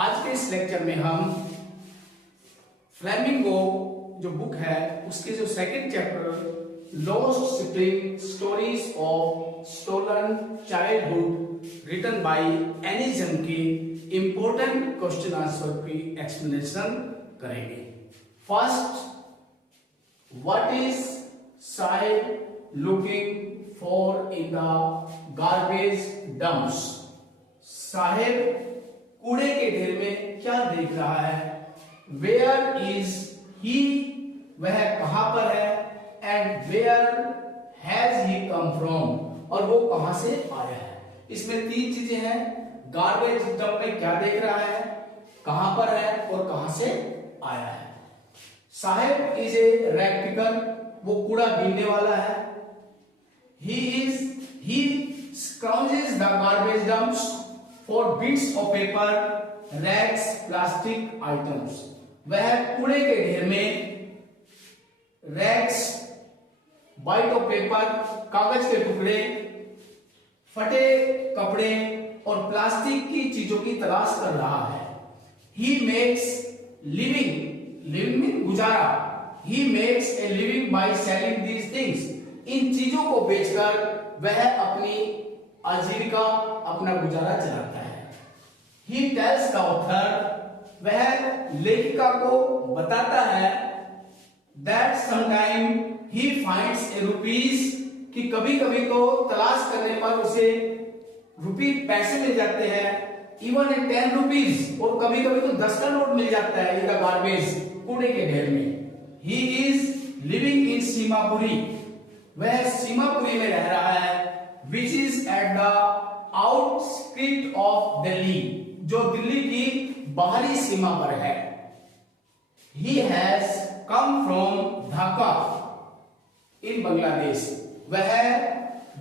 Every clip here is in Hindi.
आज के इस लेक्चर में हम फ्लेमिंगो जो बुक है उसके जो second chapter lost sibling stories of stolen childhood written by Anees Jung की इंपॉर्टेंट क्वेश्चन आंसर की एक्सप्लेनेशन करेंगे। First, what is Saheb looking for in the garbage dumps? Saheb कूड़े के ढेर में क्या देख रहा है? वेयर इज ही, वह कहां पर है? And where has he come from, और वो कहां से आया है? इसमें तीन चीजें हैं। गार्बेज डंप में क्या देख रहा है, कहां पर है और कहां से आया है। Sahib is a rag picker, वो कूड़ा बीनने वाला है। he scrounges the garbage dumps for bits of paper, rags, plastic items. वह कूड़े के ढेर में रैग्स, बाइट ऑफ पेपर, कागज के टुकड़े, फटे कपड़े और प्लास्टिक की चीजों की तलाश कर रहा है। He makes living में गुजारा। He makes a living by selling these things. इन चीजों को बेचकर वह अपनी आजीविका, अपना गुजारा चलाता है। He tells the author, वह लेखिका को बताता है that sometime he finds a rupees, कि कभी कभी तो तलाश करने पर उसे रुपी पैसे मिल जाते हैं। इवन ए 10 रुपीज, और कभी कभी तो 10 का नोट मिल जाता है। ये गार्बेज कूड़े के ढेर में। He is living in Seemapuri, वह सीमापुरी में रह रहा है। Which is at the outskirts of Delhi, जो दिल्ली की बाहरी सीमा पर है। He has come from Dhaka in Bangladesh, वह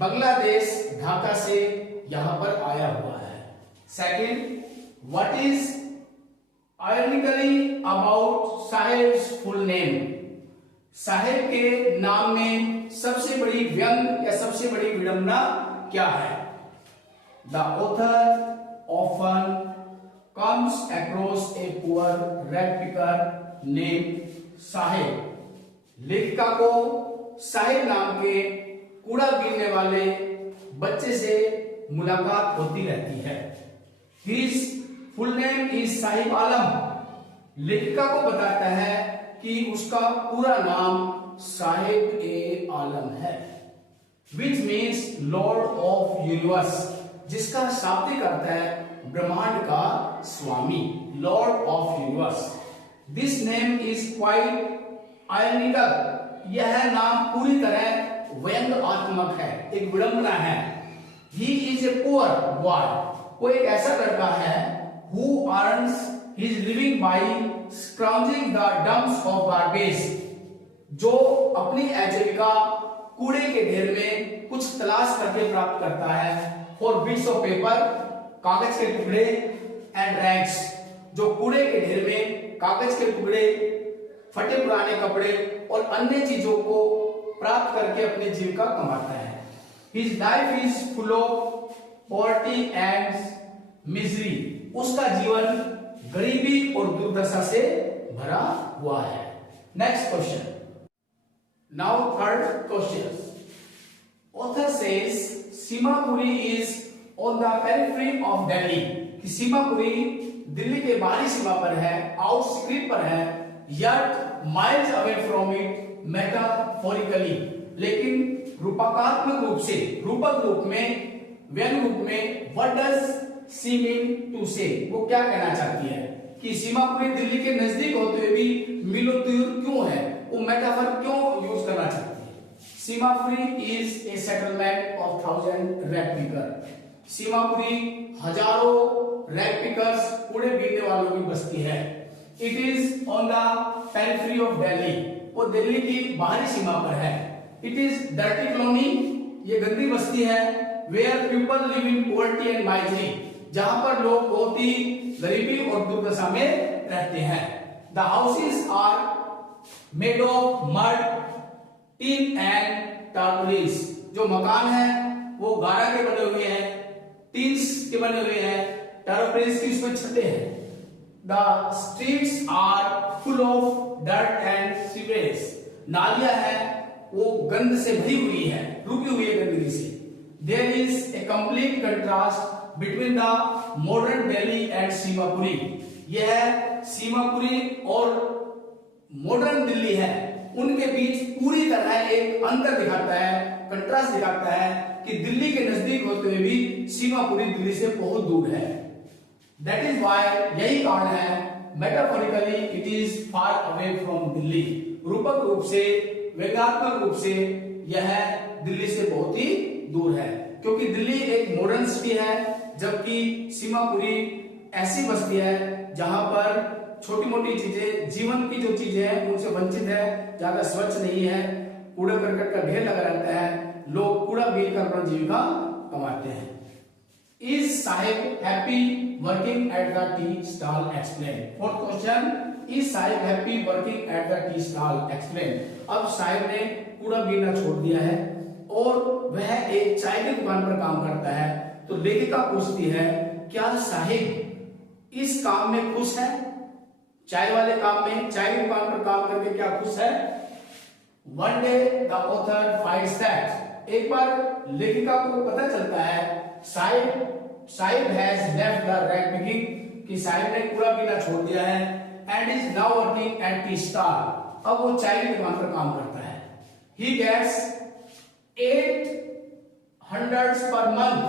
बांग्लादेश ढाका से यहां पर आया हुआ है। Second, what is ironically about sahibs full name? Sahib के नाम में सबसे बड़ी व्यंग या सबसे बड़ी विडंबना क्या है? The author often comes across a poor rag picker name Sahib. लेखिका को साहिब नाम के कूड़ा बीनने वाले बच्चे से मुलाकात होती रहती है। His full name is Sahib Alam. लेखिका को बताता है कि उसका पूरा नाम साहिब ए आलम है। Which means Lord of Universe, जिसका शाब्दिक अर्थ है ब्रह्मांड का स्वामी, Lord of Universe. This name is quite ironical. यह नाम पूरी तरह व्यंग्यात्मक है, एक विडंबना है। He is a poor boy, वो एक ऐसा लड़का है who earns his living by scrounging the dumps of garbage, जो अपनी आजीविका कूड़े के ढेर में कुछ तलाश करके प्राप्त करता है। फॉर बीट्स ऑफ पेपर, कागज के टुकड़े, एंड रैग्स, जो कूड़े के ढेर में कागज के टुकड़े, फटे पुराने कपड़े और अन्य चीजों को प्राप्त करके अपनी जीविका कमाता है। His life is full of poverty and misery, उसका जीवन गरीबी और दुर्दशा से भरा हुआ है। Next question, now third question. Author says Seemapuri is on the periphery of Delhi, कि सीमापुरी दिल्ली के बाहरी सीमा पर है, आउटस्कर्ट पर है, yet miles away from it metaphorically, लेकिन रूपकात्मक रूप से, रूपक रूप में, व्यंग रूप में, what does she mean to say, वो क्या कहना चाहती है कि सीमापुरी दिल्ली के नजदीक होते हुए भी मिलो दूर क्यों है, वो मेटाफर क्यों यूज करना चाहती है? Seemapuri is a settlement of 1000 rag picker, Seemapuri हजारों रैग पिकर्स, कूड़े बीनने वालों की बस्ती है। It is on the periphery of Delhi, वो दिल्ली की बाहरी सीमा पर है। इट इज डर्टी कॉलोनी, ये गंदी बस्ती है। Where people live in poverty and misery, जहां पर लोग बहुत ही गरीबी और दुर्दशा में रहते हैं। The houses are made of mud, tin and tarpaulins, जो मकान है वो गारा के बने हुए हैं, टीन्स के बने हुए हैं, टार्पोलिन्स की उसमें छतें हैं। The streets are full of dirt and sewage. नालियां है वो गंद से भरी हुई है, रुकी हुई है गंदगी से। There is a complete contrast between the modern Delhi and Seemapuri. यह सीमापुरी और मॉडर्न दिल्ली है, उनके बीच पूरी तरह एक अंतर दिखाता है, कंट्रास्ट दिखाता है कि दिल्ली के नजदीक होते हुए भी सीमापुरी दिल्ली से बहुत दूर है। दैट इज वाई, यही कारण है, metaphorically it is far away from Delhi. रूपक रूप से, व्यंग्यात्मक रूप से यह दिल्ली से बहुत ही दूर है, क्योंकि दिल्ली एक मॉडर्न सिटी है, जबकि सीमापुरी ऐसी बस्ती है जहां पर छोटी मोटी चीजें, जीवन की जो चीजें हैं उनसे वंचित है, ज्यादा स्वच्छ नहीं है, कूड़ा करकट का ढेर लगा रहता है, लोग कूड़ा बेच कर अपना जीविका कमाते हैं। Is Sahib happy working at the tea stall? Explain. Fourth question, is Sahib happy working at the tea stall? Explain. अब साहिब ने कूड़ा बीना छोड़ दिया है और वह एक चाय की दुकान पर काम करता है, तो लेखिका पूछती है क्या साहिब इस काम में खुश है? चाय वाले काम में, चाय की दुकान पर काम करके क्या खुश है? One day the author finds that, एक बार लेखिका को पता चलता है Sahib has left the rag picking, कि साहिब ने कूड़ा बीना छोड़ दिया है, and is now working at tea stall. अब वो चाय की दुकान पर काम करता है। ही गेट्स 800 पर मंथ,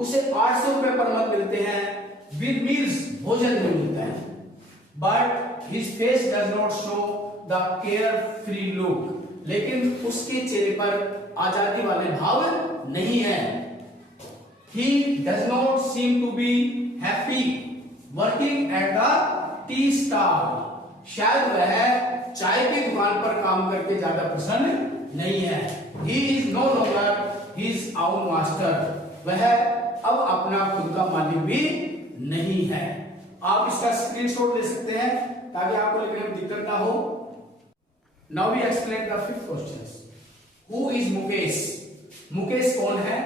उसे 800 रुपए पर मंथ मिलते हैं, विद मील्स, भोजन भी मिलता है। But his face does not show the care free look, लेकिन उसके चेहरे पर आजादी वाले भाव नहीं है। He does not seem to be happy working at the tea stall, शायद वह चाय की दुकान पर काम करके ज्यादा प्रसन्न नहीं है। He is no longer his own master, वह अब अपना खुद का मालिक भी नहीं है। आप इसका स्क्रीनशॉट ले सकते हैं ताकि आपको लिखने में दिक्कत ना हो। Now we explain the fifth questions. Who is Mukesh? Mukesh कौन है?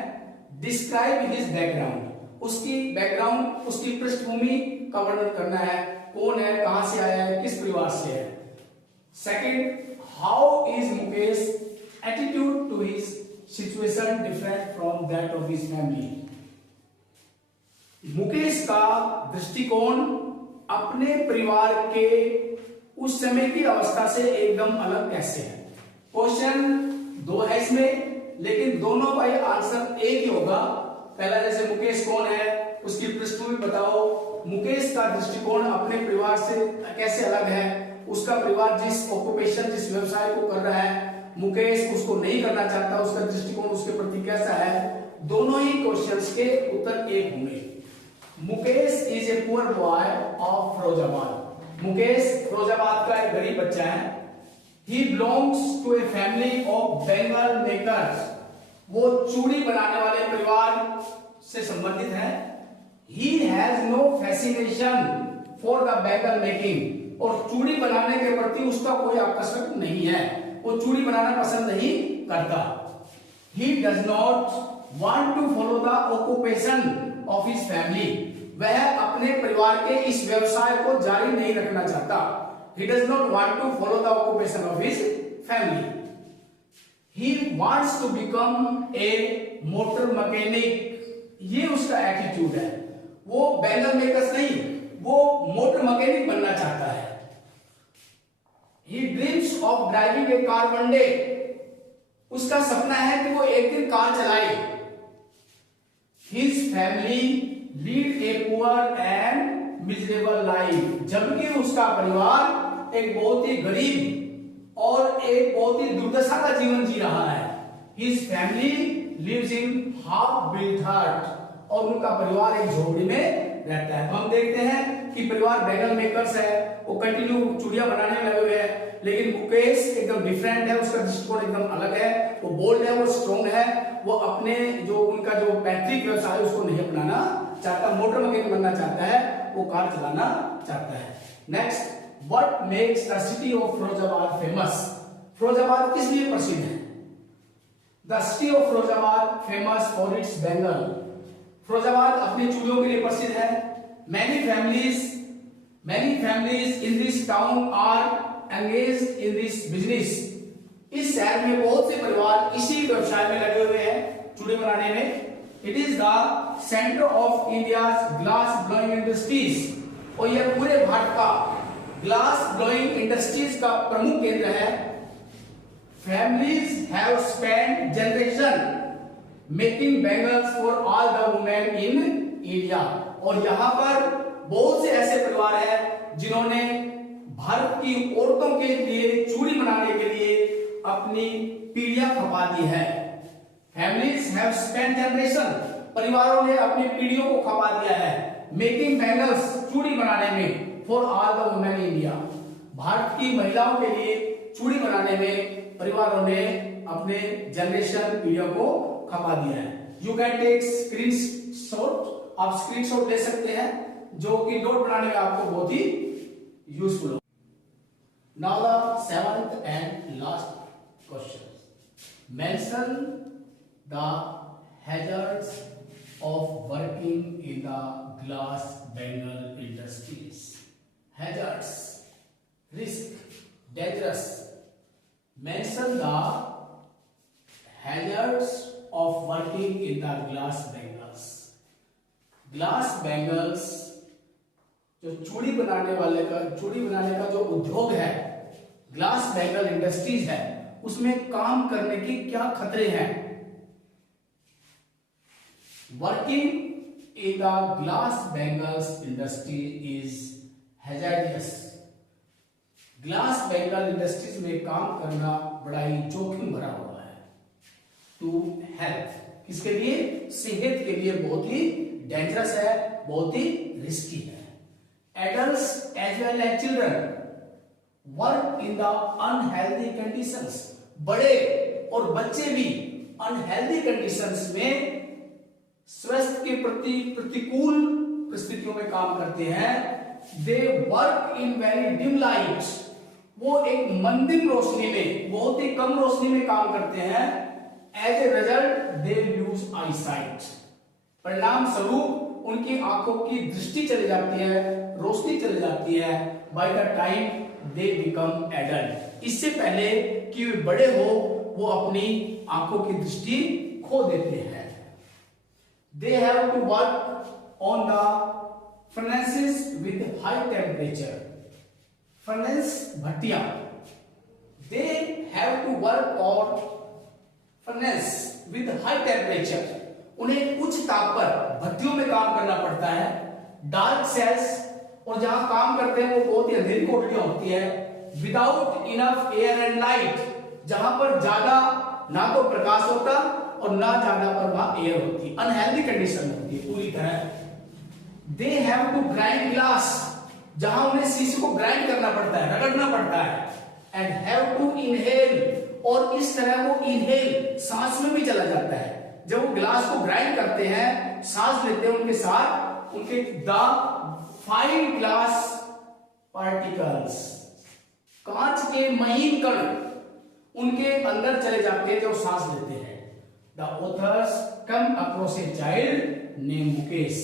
डिस्क्राइब हिज बैकग्राउंड, उसकी बैकग्राउंड, उसकी पृष्ठभूमि का वर्णन करना है। कौन है, कहां से आया है, किस परिवार से है। Second, how is Mukesh attitude to his situation different from that of his family? Mukesh का दृष्टिकोण अपने परिवार के उस समय की अवस्था से एकदम अलग कैसे है? क्वेश्चन दो है इसमें, लेकिन दोनों का ही आंसर एक ही होगा। पहला, जैसे मुकेश कौन है, उसकी पृष्ठभूमि बताओ। मुकेश का दृष्टिकोण अपने परिवार से कैसे अलग है? उसका परिवार जिस ऑक्यूपेशन, जिस व्यवसाय को कर रहा है, मुकेश उसको नहीं करना चाहता, उसका दृष्टिकोण उसके प्रति कैसा है? दोनों ही क्वेश्चंस के उत्तर एक होंगे। Mukesh is a poor boy of Firozabad. Mukesh Firozabad का एक गरीब बच्चा है। He belongs to a family of bangle makers, वो चूड़ी बनाने वाले परिवार से संबंधित है। He has no fascination for the bangle making, और चूड़ी बनाने के प्रति उसका कोई आकर्षण नहीं है, वो चूड़ी बनाना पसंद नहीं करता। He does not want to follow the occupation of his family, वह अपने परिवार के इस व्यवसाय को जारी नहीं रखना चाहता। He does not want to follow the occupation of his family. He wants to become a motor mechanic. ये उसका एटीट्यूड है। वो बैंगल मेकर्स नहीं, वो मोटर मैकेनिक बनना चाहता है। He dreams of driving a car one day. उसका सपना है कि वो एक दिन कार चलाए। His family lead a poor and miserable life. जबकि उसका परिवार एक बहुत ही गरीब और एक बहुत ही दुर्दशा का जीवन जी रहा है। His family lives in half built hut, और उनका परिवार एक झोपड़ी में रहता है। हम देखते हैं कि परिवार बैगल मेकर्स है, वो कंटिन्यू चूड़ियां बनाने में लगे हुए हैं, लेकिन मुकेश एकदम डिफरेंट है, उसका दृष्टिकोण एकदम अलग है। वो बोल्ड है, वो स्ट्रॉन्ग है, वो अपने जो उनका जो पैतृक व्यवसाय उसको नहीं अपनाना चाहता, मोटर मैकेनिक बनना चाहता है, वो कार चलाना चाहता है। Next, What makes the city of Firozabad famous? Firozabad किस लिए प्रसिद्ध है? The city of Firozabad famous for its bangle. Firozabad अपनी चूड़ियों के लिए प्रसिद्ध है। Many families Many families in this town are engaged in this business. इस शहर में बहुत से परिवार इसी व्यवसाय में लगे हुए हैं, चूड़ी बनाने में। It is the center of India's glass blowing industries. और यह पूरे भारत का ग्लास ब्लोइंग इंडस्ट्रीज का प्रमुख केंद्र है। Families have spent generation making bangles for all the women in India. और यहाँ पर बहुत से ऐसे परिवार हैं जिन्होंने भारत की औरतों के लिए चूड़ी बनाने के लिए अपनी पीढ़ियां खपा दी है। Families have spent generation, परिवारों ने अपनी पीढ़ियों को खपा दिया है मेकिंग बैंगल्स, चूड़ी बनाने में for all the women in India, Bharat की महिलाओं के लिए चूड़ी बनाने में परिवारों ने अपने जनरेशन पीढ़ियों को खपा दिया है। यू कैन टेक स्क्रीनशॉट, आप स्क्रीनशॉट ले सकते हैं जो कि नोट बनाने में आपको बहुत ही यूजफुल हो। Now the seventh and last question, mention the hazards of working in the glass bangle industries. Hazards, risk, dangerous. Mention the hazards of working in the glass bangles. Glass bangles जो चूड़ी बनाने का जो उद्योग है, ग्लास बैंगल इंडस्ट्रीज है, उसमें काम करने की क्या खतरे हैं। Working in the glass bangles industry is hazardous. Glass bangle industries में काम करना बड़ा ही जोखिम भरा हुआ है। टू हेल्थ, किसके लिए? सेहत के लिए बहुत ही डेंजरस है, बहुत ही रिस्की है। Adults as well as children work in the unhealthy conditions. बड़े और बच्चे भी अनहेल्दी कंडीशंस में स्वास्थ्य के प्रति प्रतिकूल परिस्थितियों में काम करते हैं। They work in very dim light, वो एक मंदिर रोशनी में, बहुत ही कम रोशनी में काम करते हैं। As a result they lose eyesight, परिणाम स्वरूप उनकी आंखों की दृष्टि चली जाती है, रोशनी चली जाती है। By the time they become adult, इससे पहले कि वे बड़े हो वो अपनी आंखों की दृष्टि खो देते हैं। They have to work on the furnaces with high temperature. Furnace भट्टियां, they have to work on furnace with high temperature. उन्हें उच्च ताप पर भट्टियों में काम करना पड़ता है। डार्क सेल्स, और जहां काम करते हैं वो बहुत ही अंधेरी कोठरियां होती है। Without enough air and light, जहां पर ज्यादा ना तो प्रकाश होता और ना ज्यादा पर वहां एयर होती, अनहेल्दी कंडीशन होती है पूरी तरह। They have to grind glass, जहां उन्हें शीशे को ग्राइंड करना पड़ता है, रगड़ना पड़ता है। एंड हैव टू इनहेल, और इस तरह वो इनहेल सांस में भी चला जाता है। जब वो ग्लास को ग्राइंड करते हैं, सांस लेते हैं, उनके साथ उनके द फाइन ग्लास पार्टिकल्स, कांच के महीन कण उनके अंदर चले जाते हैं जब सांस लेते हैं। The authors come across a child named Mukesh,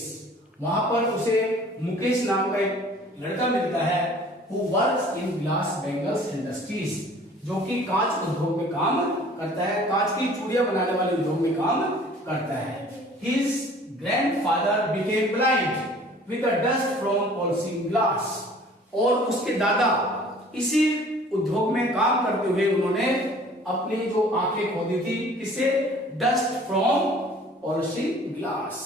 वहां पर उसे मुकेश नाम का एक लड़का मिलता है who works in glass bangles industries, जो कि कांच उद्योग में काम करता है, कांच की चूड़ियां बनाने वाले उद्योग में काम करता है। His grandfather became blind with the dust from polishing glass, और उसके दादा इसी उद्योग में काम करते हुए उन्होंने अपनी जो आंखें खो दी थी, किससे? डस्ट फ्रॉम पॉलिशिंग ग्लास,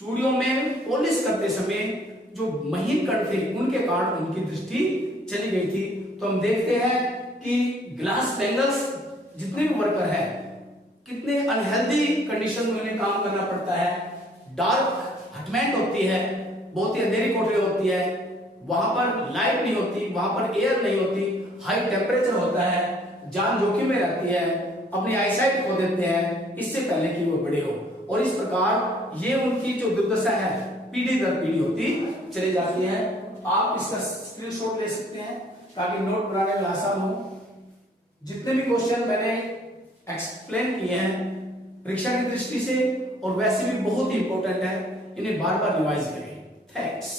चूड़ियों में पॉलिश करते समय जो महीन कण थे उनके कारण उनकी दृष्टि चली गई थी। तो हम देखते हैं कि ग्लास बैंगल्स जितने भी वर्कर है कितने अनहेल्दी कंडीशन में उन्हें काम करना पड़ता है। डार्क हटमेंट होती है, बहुत ही अंधेरी कोठरी होती है, वहां पर लाइट नहीं होती, वहां पर एयर नहीं होती, हाई टेम्परेचर होता है, जान जोखिम में रहती है, अपनी आईसाइट खो देते हैं इससे पहले कि वो बड़े हो। और इस प्रकार ये उनकी जो दुर्दशा है पीढ़ी दर पीढ़ी होती चली जाती है। आप इसका स्क्रीनशॉट ले सकते हैं ताकि नोट बनाने में आसान हो। जितने भी क्वेश्चन मैंने एक्सप्लेन किए हैं परीक्षा की दृष्टि से और वैसे भी बहुत ही इंपॉर्टेंट है, इन्हें बार बार रिवाइज करें। थैंक्स।